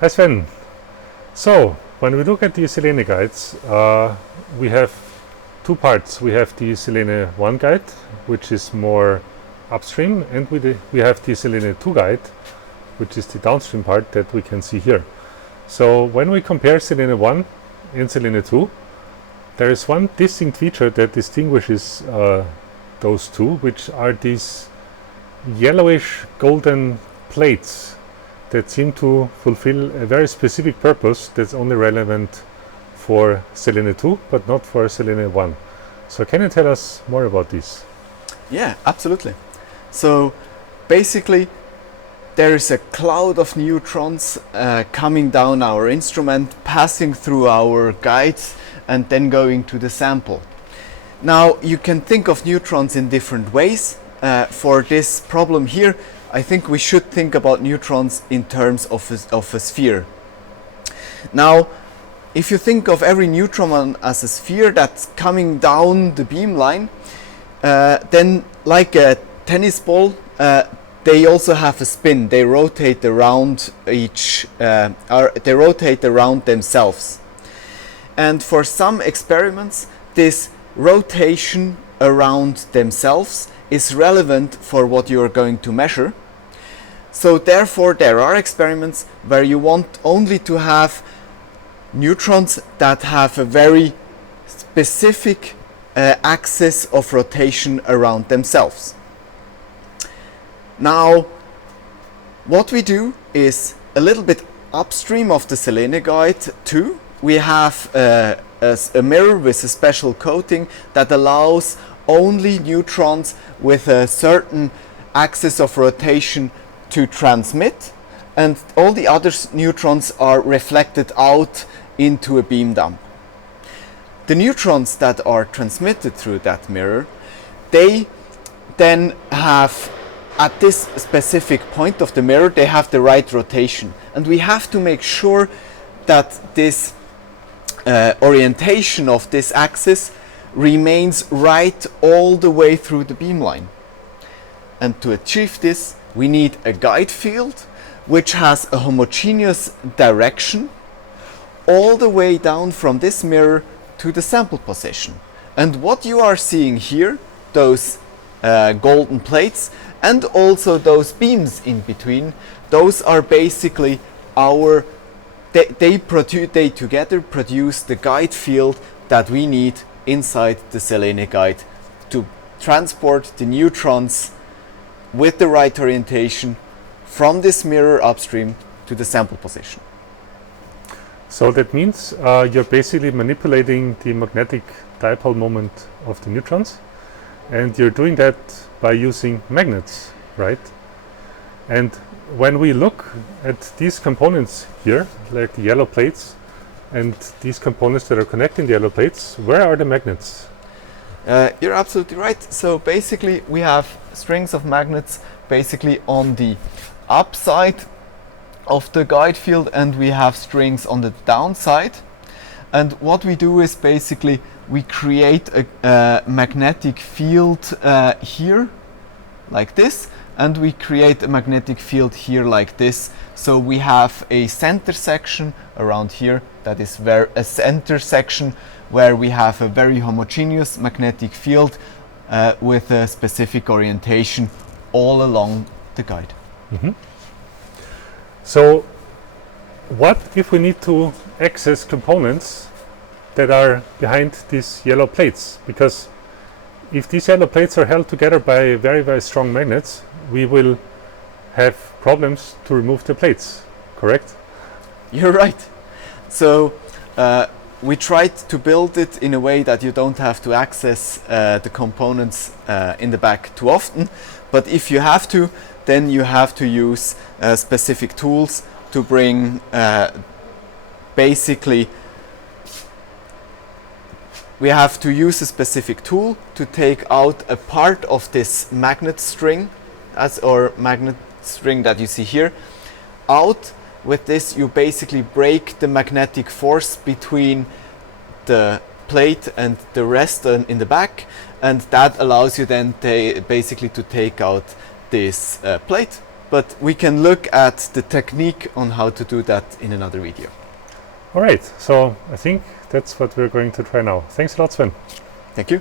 Hi Sven. So, when we look at the Selene guides, we have two parts. We have the SELENE1 guide, which is more upstream, and we have the SELENE2 guide, which is the downstream part that we can see here. So, when we compare SELENE1 and SELENE2, there is one distinct feature that distinguishes those two, which are these yellowish golden plates that seem to fulfill a very specific purpose that's only relevant for SELENE2 but not for SELENE1. So can you tell us more about this? Yeah, absolutely. So basically there is a cloud of neutrons coming down our instrument, passing through our guides and then going to the sample. Now you can think of neutrons in different ways. For this problem here, I think we should think about neutrons in terms of a sphere. Now, if you think of every neutron as a sphere that's coming down the beamline, then like a tennis ball, they also have a spin. They rotate around they rotate around themselves. And for some experiments, this rotation around themselves is relevant for what you are going to measure. So therefore there are experiments where you want only to have neutrons that have a very specific axis of rotation around themselves. Now what we do is a little bit upstream of the Selene guide too. We have a mirror with a special coating that allows only neutrons with a certain axis of rotation to transmit, and all the other neutrons are reflected out into a beam dump. The neutrons that are transmitted through that mirror, they then have, at this specific point of the mirror, they have the right rotation, and we have to make sure that this orientation of this axis remains right all the way through the beamline. And to achieve this, we need a guide field which has a homogeneous direction all the way down from this mirror to the sample position. And what you are seeing here, those golden plates and also those beams in between, those are basically our they together produce the guide field that we need inside the Selene guide to transport the neutrons with the right orientation from this mirror upstream to the sample position. So that means you're basically manipulating the magnetic dipole moment of the neutrons, and you're doing that by using magnets, right? And when we look at these components here, like the yellow plates and these components that are connecting the yellow plates, where are the magnets? You're absolutely right. So basically we have strings of magnets basically on the upside of the guide field, and we have strings on the downside. And what we do is basically we create a magnetic field here like this, and we create a magnetic field here like this. So we have a center section around here that is a center section where we have a very homogeneous magnetic field with a specific orientation all along the guide. Mm-hmm. So what if we need to access components that are behind these yellow plates? Because if these yellow plates are held together by very, very strong magnets, we will have problems to remove the plates, correct? You're right. So we tried to build it in a way that you don't have to access the components in the back too often, but if you have to, then you have to use specific tools to bring basically we have to use a specific tool to take out a part of this magnet string magnet string that you see here out. With this you basically break the magnetic force between the plate and the rest in the back, and that allows you then basically to take out this plate but we can look at the technique on how to do that in another video. All right, so I think that's what we're going to try now. Thanks a lot, Sven. Thank you.